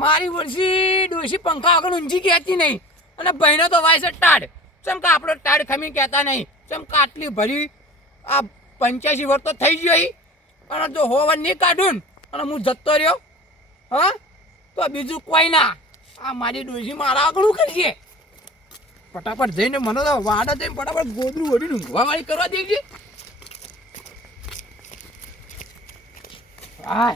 મારી વર્ષી ડોશી પંખા આગળ ઊંચી કહેતી નહીં અને બહેનો તો વાય છે ટાઢ. ચમકા આપણો ટાઢ ખમી કહેતા નહીં. ચમકા આટલી ભરી આ 85 વર્ષ તો થઈ ગયો અને જો હોવા નહીં કાઢું અને હું જતો રહ્યો હા તો બીજું કોઈ ના. આ મારી ડોશી મારા આગળ કરશે. ફટાફટ જઈને મને તો વાડા જઈને ફટાફટ ગોદરું ઓઢીને ઊંઘવા વાળી કરવા દેજે. હા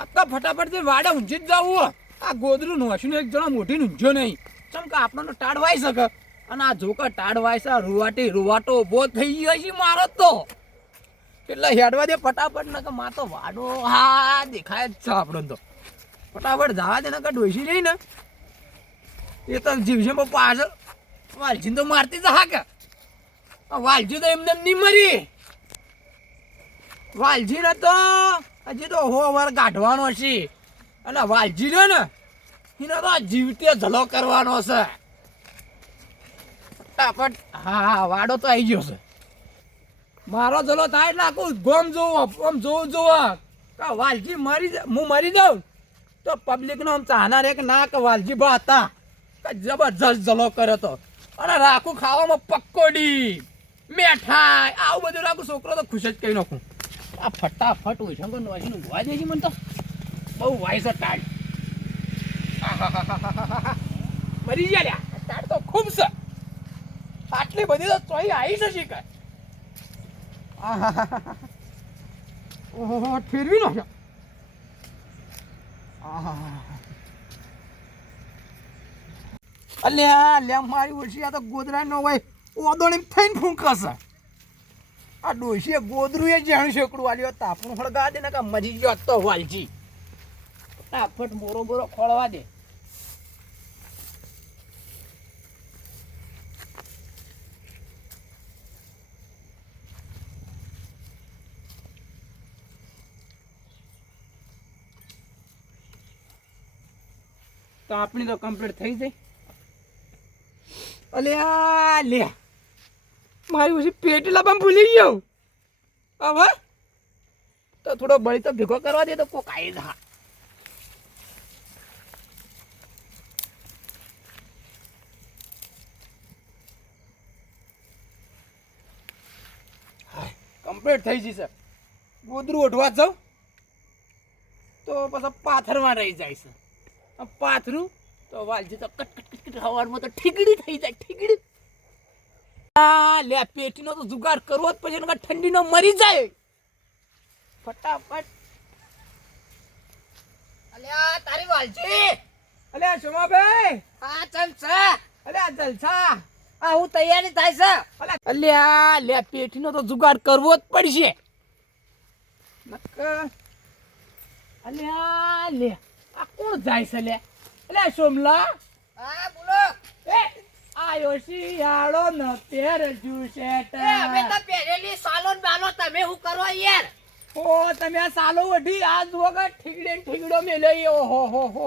આ તો ફટાફટ જઈને વાડા ઊંઘી જ જવું. આ ગોદરું નોશીને એક જણા મોઢીને ઊંઘ્યો નહીં. ચમકા આપણને ટાઢ વાઈ શકે અને આ જોકા ટાઢ વાય છે રૂવાટો ઉભો થઈ ગયો છે મારો તો. એટલે હેડવા દે ફટાફટ ને કે માર તો વાડો હા દેખાય જ છે આપણને તો. ફટાફટ જવા દે ને કે ડોસી રહી ને એ તો જીવશે પાછળ વાલજી તો મારતી જ હા કે વાલજી તો એમને નહીં મરી. વાલજી ને તો હજી તો વાર કાઢવાનો છે અને વાલજી ને એને તો જીવતે ઝલો કરવાનો છે. ફટાફટ હા વાડો તો આવી ગયો છે. મારો ઝલો થાય એટલે આખું ગોમ જોવો આમ જોવું વાલજી હું મરી જાઉં તો પબ્લિક નો આમ ચાહના રે કે ના કે વાલજી બા હતા જબરજસ્ત ઝલો કર્યો તો અને રાખું ખાવામાં પકોડી મેઠાઈ આવું બધું રાખું. છોકરો તો ખુશ જ કહી નાખું. આ ફટાફટ ઓછા નોશીને ઊંઘવા દેજે. મને તો બહુ વાય છે ટાઢ. મરી ગયા ટાઢ તો ખૂબ છે. આટલી બધી તો ચોઈ આવી છે શીખર. ઓહો ફેરવી નો અલ્યા મારી ઓછી આ તો ગોદરા નો ભાઈ ઓદોણી થઈને ફૂંકશે. આ ડોશીએ ગોદરું એ જાણ શેકડું આલ્યો તાપણું હળગા દે ને કે મરી ગયો તો વાલજી. ફટાફટ બોરો ખોળવા દે. તો આપણી તો કમ્પ્લીટ થઈ જાય. અલ્યા લે મારી પછી પેટ લાવવા ભૂલી ગયો. હવે તો થોડો બળી તો ભેગો કરવા દે તો કોક આવી જા. કમ્પ્લીટ થઈ જશે. ગોદરું ઓઢવા જાઉં તો પછી પાથરમાં રહી જાય છે. પાથરું તો વાલજી તો કટ હવામાં તો ઠીકડી થઈ જાય. ઠીકડી લે પેટીનો તો જુગાડ કરવો જ પછી ઠંડીનો મરી જાય. ફટાફટ અલ્યા તારી વાલજી અલ્યા સોમાભાઈ હા ચલસા અલ્યા જલસા આ હું તૈયારી થાય છે. અલ્યા લે પેટીનો તો જુગાડ કરવો જ પડશે. અલ્યા લે આ કોણ જાય છે લે? અલ્યા સોમલા હા બોલો. એ આયો શિયાળો ન પેર જુસેટ. અમે તો પહેરેલી સાલોન બાલો તમે હું કરો યાર? ઓ તમે આ સાલો વઢી આ વગર ઠીકડો મેલ્યો. ઓહો હો હો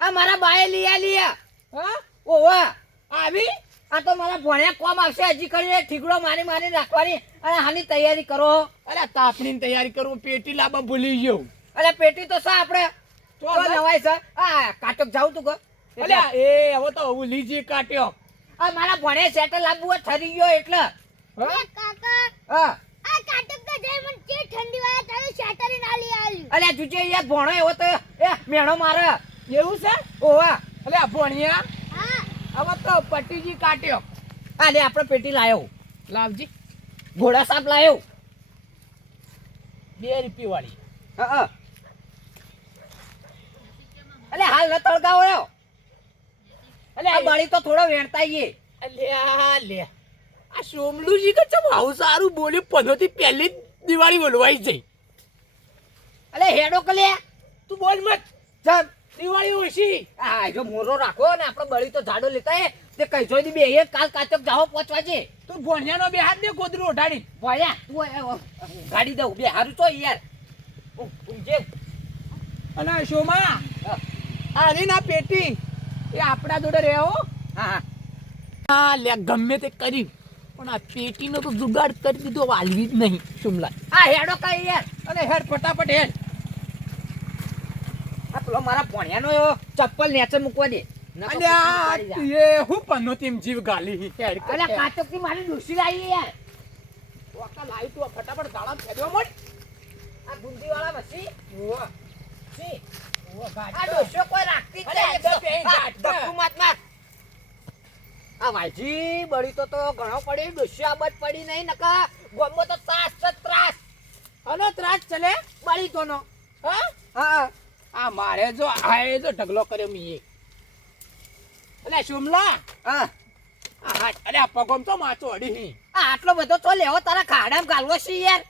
આ મારા બાએ લીયા હા ઓવા આવી. આ તો મારા ભણ્યા કોમ આવશે હજી કરીને ઠીકડો મારી રાખવાની અને હાની તૈયારી કરો. અરે તાપણીની તૈયારી કરું પેટી લાવવા ભૂલી ગયો. અરે પેટી તો સા આપણે તો નવાય છે. આ કાટક જાવ તું કે અલ્યા એ હવે તો લીજી કાટ્યો. આ મારા ભણે સેટલ લાવવું ઠરી ગયો એટલે કાકા હા આ કાટક તો જઈ મને કે ઠંડી વાળા તારે સેટલ ના લી આલ્યું. અલ્યા જુજે યાર ભણો એવો તો એ મેણો મારે એવું છે. ઓવા અલ્યા ભણિયા હા હવે તો પટ્ટીજી કાટ્યો. આ લે આપણે પેટી લાયો લાવજી. ઘોડા સાપ લાયો 2 રૂપિયા વાળી. હા અલે હાલ ન તળગાવો. અલે આ બળી તો થોડો વેણતાઈએ. અલ્યા લે આ સોમલુજી કે ચમ આવું સારું બોલ્યું પનોતી પહેલી દિવાળી બોલવાઈ જઈ. અલે હેડો કલે તું બોલ મત જમ દિવાળી ઓછી. આ જો મોરો રાખો ને આપણે બળી તો જાડો લેતા હે તે કઈ જોઈ દી બે કાલ કાચક જાઓ 5 વાગે. તું ભણ્યાનો બે હાથ દે ગોદરું ઓઢાડી ભણ્યા તું ગાડી દઉં બે હારું તો યાર ઊંજે. અને સોમા આની ના પેટી એ આપણા જોડે રહેવો. હા હા લે ગમે તે કરી પણ આ પેટીનો તો જુગાડ કરી દીધો વાલવી જ નહીં. સુમલા આ હેડો કઈ યાર. અને હેડ ફટાફટ હેડ. પેલો મારા ભણ્યાનો ચપ્પલ નેચે મૂકવા દે. અલ્યા એ હું પન્નો તેમ જીવ ગાલી હેડ અલ્યા કાચકથી મારી ડોશી લાવી યાર. ઓકા લાઈ તું ફટાફટ ગાળા ફેદવા મોડ. આ ગુંદીવાળા મસી ઓવા સી ઓવા ગાટ આ ડોશો કોઈ રાખતી જ અરે નહીં. એકદમ પેઈ ગાટ. ધક્કુ માત માર. આ વાલજી બળી તો ઘણો પડી, ડોશી આબદ પડી નહીં નકા ગોમો તો ત્રાસ જ ત્રાસ. અનો ત્રાસ ચલે બળી તો નો. હા હા આ મારે જો આએ જો ઢગલો કર્યો મીએ. અલ્યા શુમલા હા આ હાટ અરે આ પગમ તો માચો અડી હી. આ આટલો બધો તો લેવો તારા ખાડામાં ગાલવો છે યાર.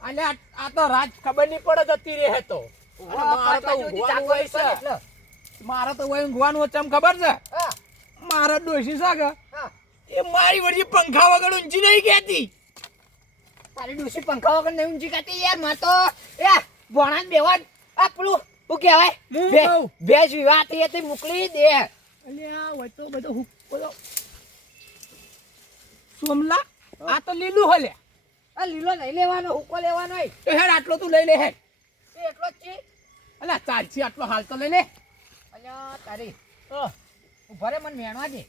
અલ્યા આ તો રાત ખબર નહીં પડે જતી રહે તો. અને મારે તો ઊંઘવાનું હોય છે. મારે તો હોય ઊંઘવાનું ચમ ખબર છે હા મારા ડોશી સાગા હા એ મારી વળી પંખા વગર ઊંચી નહીં ગેતી. તારી ડોશી પંખા વગર નહીં ઊંચી કાઢી યાર. માં તો એ ભોણા બેવા આ પેલું શું કહેવાય હું કહું. ભેજ વિવાહ થઈ હતી મોકલી દે. અલ્યા હોય તો બધો બોલો સોમલા આ તો લીલું હલે. આ લીલો નહીં લેવાનો, હુકો લેવાનો. તો હેડ આટલો તું લઈ લે હેડ. એટલો જ છે. અલ્યા ચાલશી આટલો હાલ તો લઈ લે. અલ્યા તારી ઉભા રે મને વેણવા દે.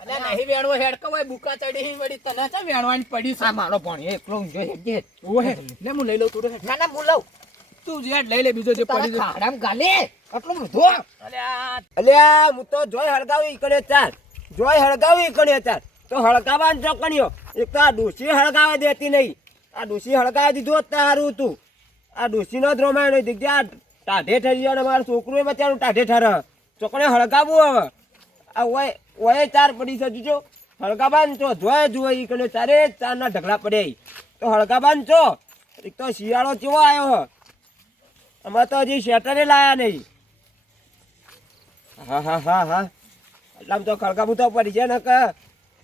અલ્યા નહીં વેણવો હેડ કે ભાઈ બુકા ચડી વળી તને ચા વેણવાની પડી છે. આ મારો ભણ્યો એકલો ઊંઘ્યો હેડ દે. ઓ હે લે હું લઈ લઉં થોડો હેડ. ના ના હું લઉં. તું જે હેડ લઈ લે બીજો જે તારા પડી છે. ખાડામાં ગાલે આટલું બધું. અલ્યા અલ્યા હું તો જોય હળગાવી કરે ચાર જોય હળગાવી કરે ચાર તો હળગાવાન ચોકણીઓ એક તો આ ડોશી હળગાવા દેતી નહીં. આ ડોશી હળગાવી દીધું હોત તો સારું હતું. આ ડોશીનો જ રોમાય નહીં દીધી. આ ટાઢે ઠરી જાય મારું છોકરું એ બચારું ટાઢે ઠરે ચોકણે હળગાવવું હવે. આ ઓય ચાર પડી છે જો હળગાવાન છો જોય જોય ઈ કને ચારે ચારના ઢગલા પડ્યા. તો હળગાવાન છો એક તો શિયાળો કેવો આવ્યો. અમે તો હજી શેટરે લાયા નહીં. હા હા હા હા એટલામાં તો ખડકાબુ તો પડી જાય ને કે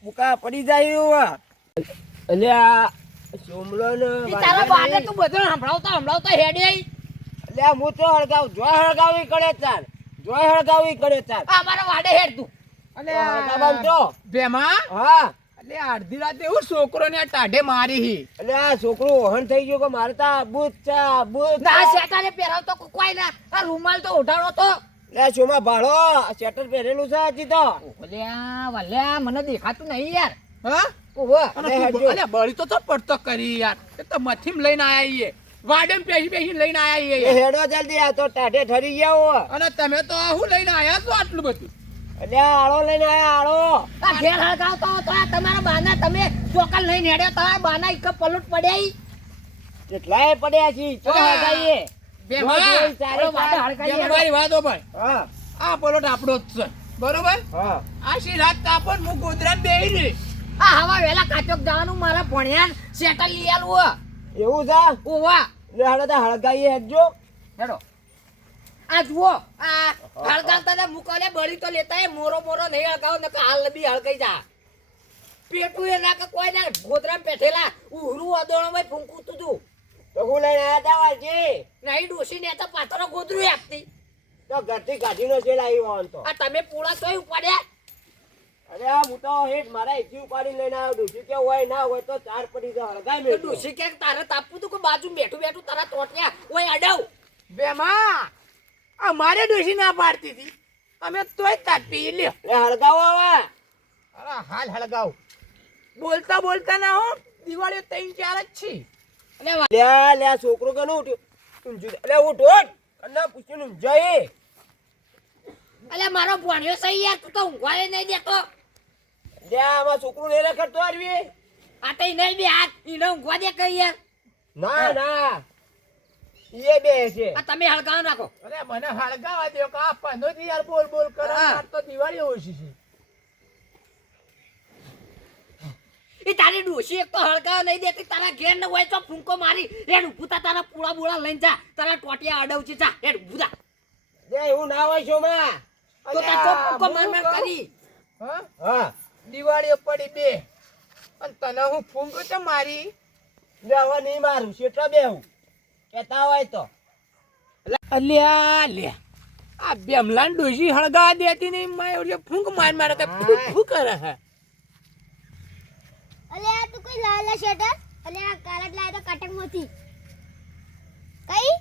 બુકા પડી જાય એવું. અલ્યા સોમલો ને તારા બાને તું બધું સંભળાવતો હેડે આવી. અલ્યા હું તો હળગાવ જોય હળગાવી કરે ચાર જોય હળગાવી કરે ચાર. આ મારા વાડે હેડ તું. હળગાવાન તો ભેમા હા અલ્યા અડધી રાતે એવું છોકરોને આ ટાઢે મારી હી. અલ્યા છોકરું ઓહણ થઈ ગયું કે મારે તો બૂત છે બૂત. ના શેતાને પહેરાવતો કોઈ ના. આ રૂમાલ તો ઉઠાડો તો. અલ્યા શોમાં ભાડો સ્વેટર પહેરેલું છે હજી તો. ઓલ્યા વલ્યા મને દેખાતું નહીં યાર. હા ઓહો અને તું અલ્યા બળી તો પડતો કરી યાર. એ તો મથીમ લઈને આયા ઈએ. વાડેમ પેહી લઈને આયા એ ઈએ. હેડો જલ્દી આ તો ટાઢે ઠરી ગયા. અને તમે તો હું લઈને આયા છો આટલું બધું. અલ્યા આળો લઈને આયા આળો. આ ઘેર હળગાવતો તો આ તમારા બાના તમે ચોકલ નહીં નેડ્યો તમારા બાના એક પલુટ પડ્યા ઈ. કેટલાય પડ્યા છે ચો હળગાઈએ. ભેમા જોઈ ચારે વાડે ચાર. હળગાઈએ. મારી વાત ભાઈ હા આ પલોટ આપણો જ છે બરોબર. હા આશી રાત તાપન હું ગોદરાને બેહી રહી. આ હવા વેલા કાચોક જવાનું મારા ભણ્યાન સેટલ લઈ આલું હો. એવું છે. ઓવા લે હળો તો હળગાઈએ હેડજો. હેડો આ જુઓ આ હળગાવતા ને મુકોલે બળી તો લેતા એ મોરો નહીં હળગાવ ને હાલ બી હળગાઈ જા. પેટું એ ના કે કોઈ ના ગોદરામ પેઠેલા ઉહરું અદોણો માં ફૂંકું તું તો હું લઈને આયા તા વાલજી. નહીં ડોસી ને તો પાથરો ગોદરું આપતી. તો ઘરથી કાઢીનો છે લાવી હોન તો. આ તમે પૂળા તોય ઉપાડ્યા. અરે આ હું તો હેઠ મારા એથી ઉપાડી લઈને આવ્યો. ડોશી કે હોય ના હોય તો ચાર પડી તો હળગાઈ તો મેં. ડોસી કે તારે તાપવું તું કે બાજુ બેઠું તારા ટોટિયા ઓય અડાવ. ભેમા અમારે ડોશી ના પાડતી હતી. અમે તોય તાપી લ્યો. લે હળગાવો હવે. અરે હાલ હળગાવ. બોલતા ના હો દિવાળી 3-4 જ છે. અલે લે આ છોકરો કે ઉઠ્યો ઊંઝું. લે ઉઠ ઉઠ કન્ના પૂછીને ઊંઝાઈ. અલે મારો ભણ્યો સહી યાર તું તો ઊંઘવાય નહીં દેતો. લે આમાં છોકરું નહીં રખડતો આરવી. આ તો નહીં બે હાથ ઈને ઊંઘવા દે કઈ યાર. ના ના એ બે છે. આ તમે હળગાવ રાખો. અરે મને હળગાવા દો કે આ પંદોથી યાર બોલ કરો. હા. આજ તો દિવાળી ઓછી છે. એ તારી ડોશી એક તો હળગાવ નહીં દેતી તારા ઘેર ન હોય તો ફૂંકો મારી રેડ ઉભુતા તારા પૂળા બુળા લઈને જા તારા ટોટિયા અડવ છે જા રેડ ઉભુતા. લે એવું ના હોય શોમાં. તો તાર તો ફૂંકો માર કરી. હા હા દિવાળી પડી બે અને તને હું ફૂંક તો મારી. લે હવે નહીં મારું શેઠો બેહું કેતા હોય તો. અલ્યા લે આ બેમલાન ડોશી હળગાવા દેતી નહીં. મારે ફૂંક માર કે ફૂંક કરે હે. અલે આ તું કોઈ લાલા શેટર અલે આ કાલટ લાય તો કટક મોતી કઈ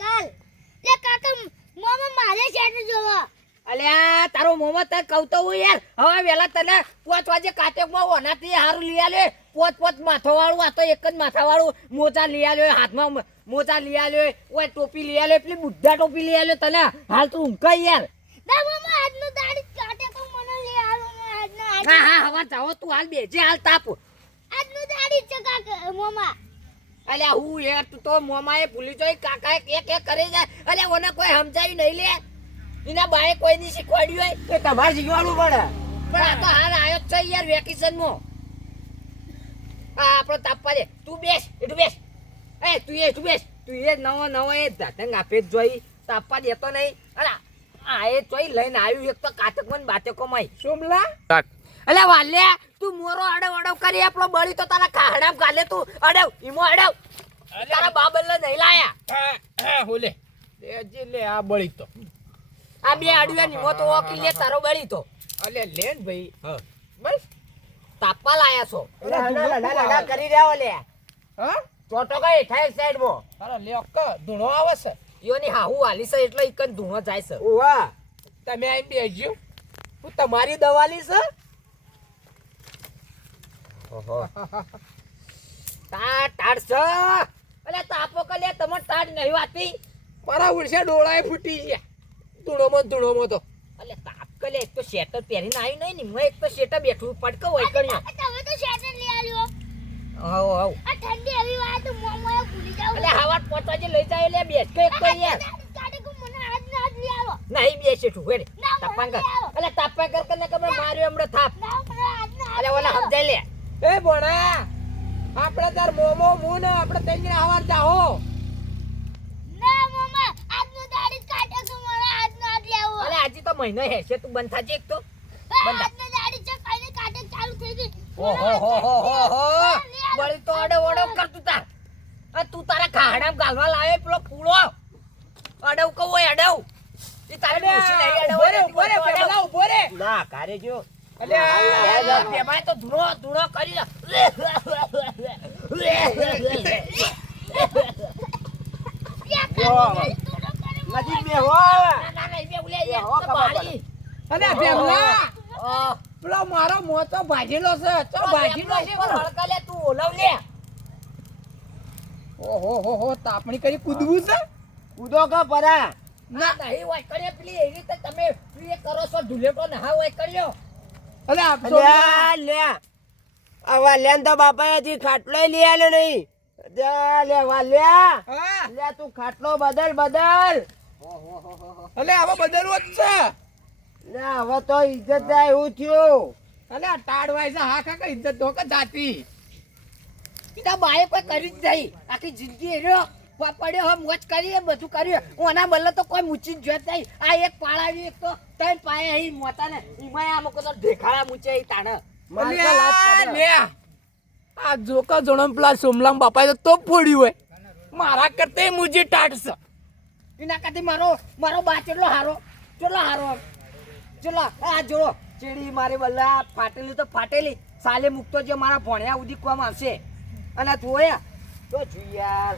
કાલ લે કાકા મોમ મોમાં મારે શેટર જોવો. અલ્યા તારો મોમાં તને કહું તો હું યાર હવે વેલા તને 5 વાગે કાટેકમાં ઓનાથી હારું લઈ આલ્યો 5 માથા વાળું આ તો એક જ માથા વાળું મોજા લઈ આલ્યો હાથમાં મોજા લઈ આલ્યો ઓય ટોપી લઈ આલ્યો પેલી બુદ્ધા ટોપી લઈ આલ્યો તને હાલ તું ઊંઘાઈ યાર ના મોમાં આજનું દાઢી કાટે તો મને લઈ આવો ને આજનું હા હા હવા જાઓ તું હાલ બેજે હાલ તાપ આજનું દાઢી છે કાકા મોમાં. અલ્યા હું યાર તું તો મોમાએ ભૂલી જોઈ કાકાએ કે કરે જાય અલ્યા ઓને કોઈ સમજાયું નહીં લે એના બાએ કોઈ નહીં શીખવાડ્યું હોય એ તમારે શીખવાનું પડે. પણ આ તો હાલ આવ્યો જ છે યાર વેકેશનમાં આપણો તાપવા દે તું બેસ એટલું બેસ એ તું બેસ તું એ નવો એ ધાતંગ આપે જ જોઈ તાપવા દેતો નહીં અને આ એ જોઈ લઈને આવ્યું એક તો કાતકમાં બાતકોમાં સોમલા અલ્યા વાલ્યા તું મોરો અડવ કરી આપણો બળી તો તારા ખાહડામ ગાલે તું અડવ ઈમો અડવ તારા બાબલને નહીં લાયા હા હોલે લે આ બળી તો આ બે અડવ્યા નીમો તો ઓકી લે તારો બળી તો અલે લેન ભાઈ હા બસ તાપવા લાયા છો એટલે હડા કરી રહ્યા લે હા ચોટો કઈ થાય સાઈડમાં. અરે લે અક્ક ધૂણો આવે છે ઈઓની હાહુ હાલી છે એટલે ઈકન ધૂણો જાય છે ઓવા તમે અહીં બેસજો હું તમારી દવા લી છે ઓહો ટાટ છે અલ્યા તાપો કે લે તમે ટાટ નહીં વાતી મારા ઉડશે ડોળાએ ફૂટી ગયા ધૂણોમાં તો અલ્યા તાપ કે લે એક તો શેટર પહેરીને આવ્યું નહીં ને હું એક તો શેટર બેઠું પડકો હોય કર્યો તમે તો શેટર લઈ આલ્યો. હાવ હાવ આ ઠંડી એવી વાત તો મોમાં ભૂલી જાવ. અલ્યા હવાટ 5 વાગે લઈ જાય લે બેસ કે એક તો યાર કાટે કો મને આજના આજ લઈ આવો. નહીં બેસે ઠું હેડે ના, તાપા કર મને આવો. અલ્યા તાપા કર કે કે માર્યો હમણાં થાપ ના મને આજના આજ અલ્યા ઓલા સમજાય લે એ ભણા આપણે તાર મોમો મું ને આપણે તઈને આવાર જાહો ના મોમાં આજનું દાઢી કાટે કો મને આજના આજ લઈ આવો. અલ્યા આજે તો મહિનો હેશે તું બંધ થાજે એક તો બંધ આજનું દાઢી છે કઈને કાટે ચાલુ થઈ ગઈ. ઓહો બળી તો અડવ કરતું તાર આ તું તારા ખાડામાં ગાલવા લાવે પેલો પૂળો અડવ કહું હોય અડવ એ તારે પૂછી નહીં ઉભો રે પેલા ઉભો રે ના કારે જો અલ્યા પેમાય તો ધૂણો કરી નજીક બે હો અલ્યા ભેમલા પેલો મારો મોતો ભાજેલો છે ચો ભાજીલો છે હળકલે તું ઓલવ લે ઓહો હો તાપણી કરી કૂદવું છે કૂદો કા પરા ના નહીં હોય કરે પેલી એવી રીતે તમે એ કરો છો ઢુલેટો ના હોય કર્યો અલ્યા અલ્યા લે આવા લેન તો બાપાએ હજી ખાટલો લઈ આલ્યો નહીં. લે વાલ્યા હા લે તું ખાટલો બદલ અલ્યા હવે બદલવો જ છે લે હવે તો ઇજ્જત જાય એવું થયું. અલ્યા ટાળવાય છે હા કાકા ઇજ્જત તો કે જાતી ઈના બાએ કોઈ કરી જ નહીં આખી જિંદગી એર્યો પડ્યો હમ મોજ કરી બધું કર્યું ઓના બલ્લે તો કોઈ મૂચી જ જોત નહીં આ એક પાળાવ્યું એક તો તઈ પાએ અહીં મોતા ને ઈમાય આમ કો તો ઢેખાડા મૂચે ઈ તાણ મારતા લાત અલ્યા પડે. લે આ જોકા જણમ પેલા સોમલામ બાપાએ તો ફોડ્યું હોય મારા કરતે મુજી ટાટ છે એના કાથી મારો બા કેટલો હારો ચલો આ જોડો ચેડી મારી બલ્લા ફાટેલી તો ફાટેલી સાલે મુકતો જે મારા ભણ્યા ઉધી કોમ આવશે અને જોયા તો જોઈ યાર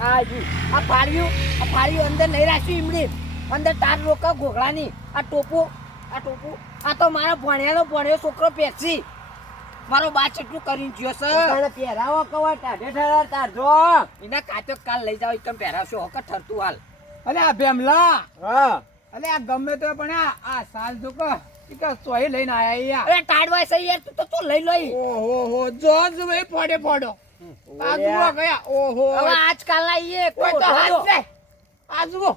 આ ફાડ્યું અંદર નહીં રાખ્યું ઈમડી અંદર તાર રોકા ઘોઘડાની આ ટોપો આ તો મારા ભણ્યો છોકરો પેક્સી મારો બા ચેટલું કરીને ગયો છે તને પહેરાવો કવા ટાઢે ઠરાર જો. એના કાચો કાલ લઈ જાવ એકદમ પહેરાવશો હકર ઠરતું હાલ અલ્યા ભેમલા હા અલ્યા ગમે તો પણ આ સાલ જો કે સોય લઈને આયા અરે ટાડવાય છે યાર તું તો લઈ લઈ ઓહો જો જ ભાઈ ફોડો આ જુઓ ગયા ઓહો હવે આજકાલના ઈએ કોઈ તો હાથ છે આ જુઓ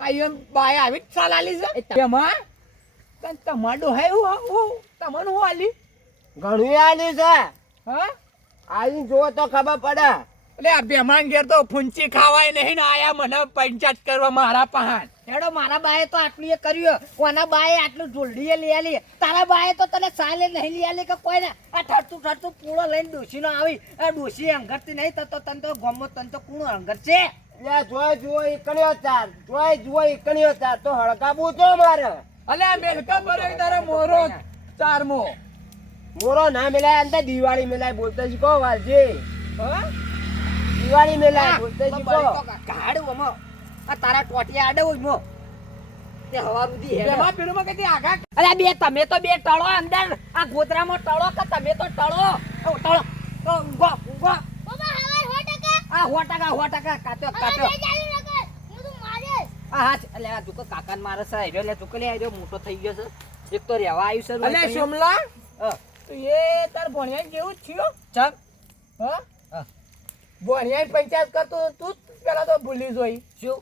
આયમ બાય આવી ચાલાલી છે એમાં તન તમાડો હે હું તમને હું આલી ઘણું આલ્યું છે. હા આઈ જો તો ખબર પડે. એટલે આ બેમાન ઘેર તો ફૂંચી ખાવાય નહીં ને આયા મને પંચાયત કરવા મારા પહાણ હેડો મારા બાએ તો આટલું એ કર્યું કોના બાએ આટલું ઢોલડીએ લઈ આલી તારા બાએ તો તને સાલે નહીં લઈ આલી કે કોઈ ને આ ઠરતું પૂળો લઈને ડોશીનો આવી આ ડોશી અંગરતી નહીં તો તને તો ગમો તને તો કુણો અંગર છે લે જોય એકણ્યો ચાર જોય એકણ્યો ચાર તો હળકાબું તો મારે. અલ્યા મેલકા પર તારા મોરો ચારમો મોરો ના મિલાય અંદર દિવાળી મિલાય બોલતો શીખો વાલજી. હા દિવાળી મિલાય બોલતો શીખો. ગાડું આ તારા ટોટિયા આડે હોય મો તે હવા રૂધી હેડે એમાં પેલું માં કદી આગા અરે બે તમે તો બે ટળો અંદર આ ગોદરામાં ટળો કે તમે તો ટળો ટળો તો ઊંઘો ઊંઘો મમ્મા હવે 100% આ 100% કાત્યો કાત્યો હવે ચાલી નકર હું તો મારે આ હા એટલે આ તું કાકાન મારે છે આવ્યો એટલે તું કલે આવ્યો મોટો થઈ ગયો છે એક તો રહેવા આવ્યું છે અલે સોમલા હા તો એ તાર ભણ્યા કેવું થયો ચમ હા હા ભણ્યા પંચાયત કરતો તું જ પેલા તો ભૂલી જોઈ શું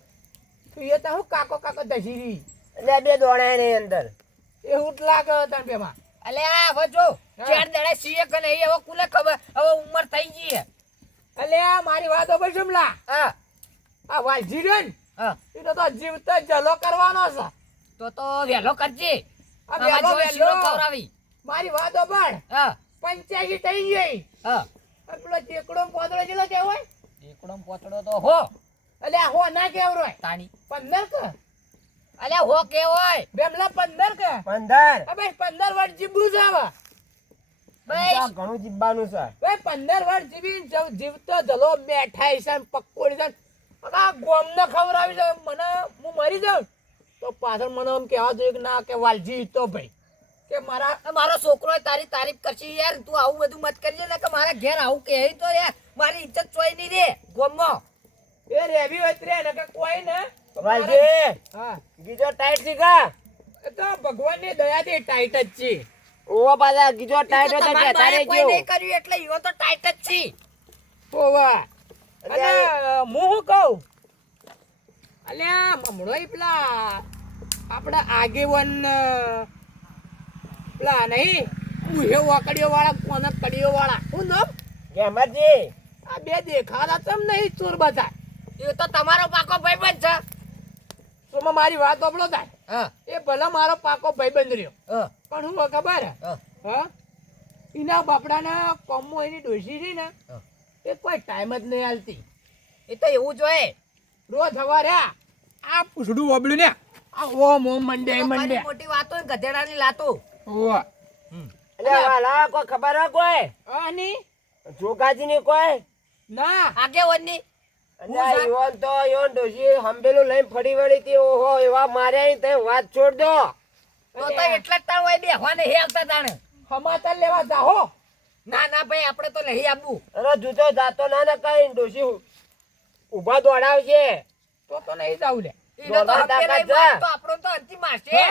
તું એ તો હું કાકો કાકો દશીરી એટલે બે દોડાય ને અંદર એ ઉઠ લાગે તને પેમાં અલે આ હવે જો ચાર દડે સીએ કે નહીં હવે કુલે ખબર હવે ઉંમર થઈ ગઈ છે અલે આ મારી વાત over સોમલા હા આ વાલજી રહ્યો ને હા એનો તો જીવતો જલો કરવાનો છે તો વહેલો કરજે આ આમાં વહેલો જોઈ શીરો વહેલો. ખવડાવી મારી વાત over હા 85 થઈ ગઈ હા આ પેલો ચેકડો ને પોદળો જેલો કહેવાય એકડમ પોતડો તો હો અલે આ હો ના કેવરોય તાણી 15 કે અલે હો કે હોય બેમલા 15 કે 15 અબે 15 વર્ષ જીવવું છે હવે બસ આ ઘણું જીવવાનું છે બે 15 વર્ષ જીવતો જલો બેઠાઈ છે ને પકોડી છે ને આ ગોમને ખવડાવી છે મને હું મરી જાઉં તો પાછળ મને એમ કહેવા જોઈએ કે ના કે વાલજી તો ભાઈ કે મારા મારો છોકરો તારી તારીફ કરશે યાર તું આવું બધું મત કરજે ને કે મારા ઘેર આવું કે તો યાર મારી ઇજ્જત ચોઈ નહીં રે ગોમમાં એ રેવી હોય રે ને કે કોઈ ને તો મારા- વાલજી હા ગીજો ટાઈટ છે કા એ તો ભગવાનની દયાથી ટાઈટ જ છે ઓવા પાછા ગીજો ટાઈટ તો હતો તમારા કે તારે બાએ કોઈ જો નહીં કર્યું એટલે ઈવો તો ટાઈટ જ છે ઓવા અને અલ્યા, હું શું કહું અલ્યા હમણો પેલા આપણા આગેવાન પેલા નહીં મુહે વાકડીઓ વાળા કોને કડીઓ વાળા શું નામ ગેમરજી આ બે દેખાતા તમ નહીં ચોર બધા એ તો તમારો પાકો ભાઈબંધ છે તો મારી વાત ઓપડો થાય હા એ ભલા મારો પાકો ભાઈબંધ રહ્યો હા પણ હું ખબર હે? હા હા એના બાપડાના કોમો એની ડોસી રહી ને હા. એ કોઈ ટાઈમ જ નહીં હાલતી એ તો એવું જ હોય રોજ સવારે આ પૂછડું વબડ્યું ને આ ઓમ ઓમ મંડે મંડે મારી મોટી વાતો હોય, ગધેડાની લાતો ઓવા એટલે વાલા કોઈ ખબર હે કોઈ આની જોગાજી ની કોઈ ના આગેવાનની અલ્યા ઈવન તો ઈવન ડોશી હંબેલું લઈને ફરી વળી તી ઓહો એવા માર્યા ઈ તે વાત છોડ દો તો તો એટલા જ તાર હોય બેહવાને હે આવતા તાણે સમાચાર લેવા જાહો ના ના ભાઈ આપણે તો નહીં આપવું અરે જુદો જાતો ના ને કઈ ડોશી ઉભા દોડાવશે તો નહીં જાવું લે ઈને તો દોડવાની હપ્તે લઈ તાકાત છે. માર તો આપણો તો અંતિમ મારશે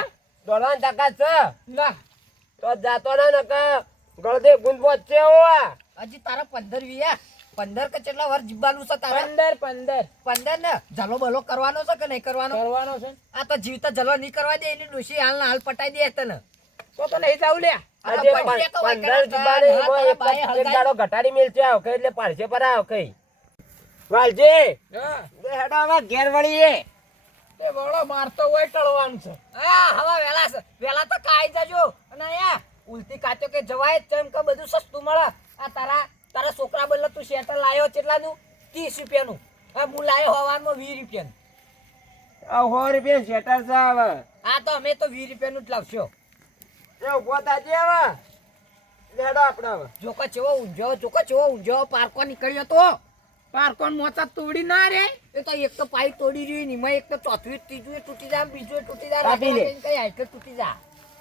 દોડવાની તાકાત છે ના તો જાતો ના ને કે ગળદે ગુંદ પહોંચશે હોવા હજી તારા 15 વીયા 15 કે કેટલા વાર જીવવાનું છે તારા 15 15 ને જલો બલો કરવાનો છે કે નહીં કરવાનો કરવાનો છે આ તો જીવતા જલો નહીં કરવા દે એની ડોશી હાલ હાલ પટાઈ દે તને તો નહીં જાવું લે આ તો આજે પડી જાય તો 15 વૈકણા જીબાને હા, તારા એક બાએ એક હળગાઈ. દાડો ઘટાડી મેલશે આવ કઈ એટલે પાડશે પર આવ કઈ વાલજી હા બે હેડો હવે ઘેર વળીએ તે વળો મારતો હોય ટળવાનું છે હા હવે વેલા તો કાઈ જજો અને આયા ઉલટી કાચો કે જવાય જ ચમ કે બધું સસ્તું મળે આ તારા છોકરા બદલે તું શેટર લાયો કેટલાનું 30 રૂપિયાનું આ હું લાયો હવારમાં 20 રૂપિયાનું આ 100 રૂપિયા શેટર છે હવે આ તો અમે તો 20 રૂપિયાનું જ લાવશો એ ઉભો થાજે હવે હેડો આપણે હવે જોકો ચેવો ઊંઝો પાર્કો નીકળ્યો તો પારકોન મોચા તોડી ના રે એ તો એક તો પાઇપ તોડી રહ્યું નીમાં એક તો ચોથું ત્રીજું તૂટી જાય બીજું તૂટી જાય કાપી લે. કઈ હાઈટ તૂટી જાય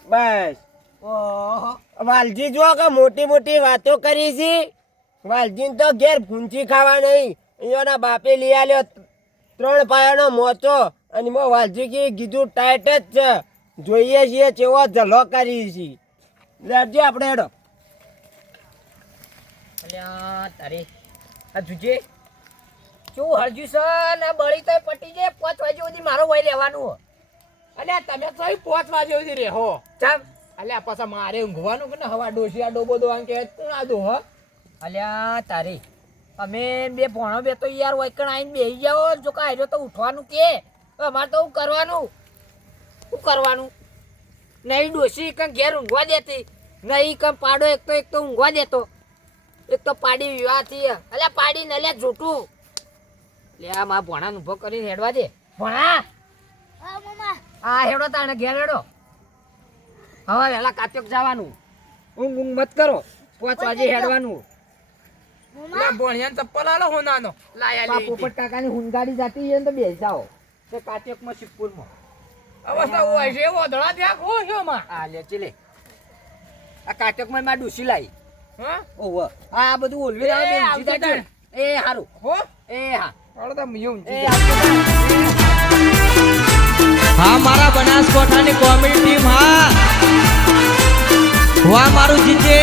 બસ ઓહો વાલજી જો કે મોટી મોટી વાતો કરી છે વાલજી તો ઘેર ભૂંચી ખાવા નહીં અહીંયાના બાપે લઈ આલ્યો 3 પાયાનો મોચો અને મો વાલજી કે કીધું ટાઈટ જ છે જોઈએ છીએ ચેવો જલો કરી છે લેજો આપણે હેડો અલ્યા તારે આ જુજે કેવું હરજ્યું છે ને બળી તો પટી જાય 5 વાગે સુધી મારો વય લેવાનું હો અલ્યા તમે તો 5 વાગે સુધી રે હો ચમ અલ્યા પાછા મારે ઊંઘવાનું કે ને હવા ડોસિયા ડોબો દો આમ કે તું આ દો હો અલ્યા તારી અમે બે ભણો બે તો યાર વૈકણ આવીને બેસી જાઓ જો કે આવ્યો તો ઉઠવાનું કે અમારે તો શું કરવાનું નહીં ડોસી કંઈ ઘેર ઊંઘવા દેતી નહીં કંઈ પાડો એક તો ઊંઘવા દેતો એક તો પાડી વિવાહથી અલ્યા પાડી ને લે જોટું લે આ મારા ભણાને ઊભો કરીને હેડવા દે ભણા હા મમ્મા આ હેડો તાણે ઘેર હેડો હવે વહેલા કાત્યોક જવાનું ઊંઘ મત કરો 5 વાગે હેડવાનું મમ્મા ભણિયાન ચપ્પલ આલો હોનાનો લાયા પોપટ કાકાની હુંગાડી જાતી છે ને તો બેસી જાઓ તે કાટેકમાં શિવપુરમાં અવસ્થા હોય છે એવો ધડા ત્યાં ખો છો માં આ લે ચલે આ કાટેકમાં માં ડૂસી લાવી હા ઓહો આ બધું ઓલવી આવે એ, બે આવજો ઊંચી તાણ. એ હારું હો એ હા હાલો તો મ્યુમ એ આવજો હા મારા બનાસકોઠાની કોમેડી ટીમ હા વાહ મારું જીજે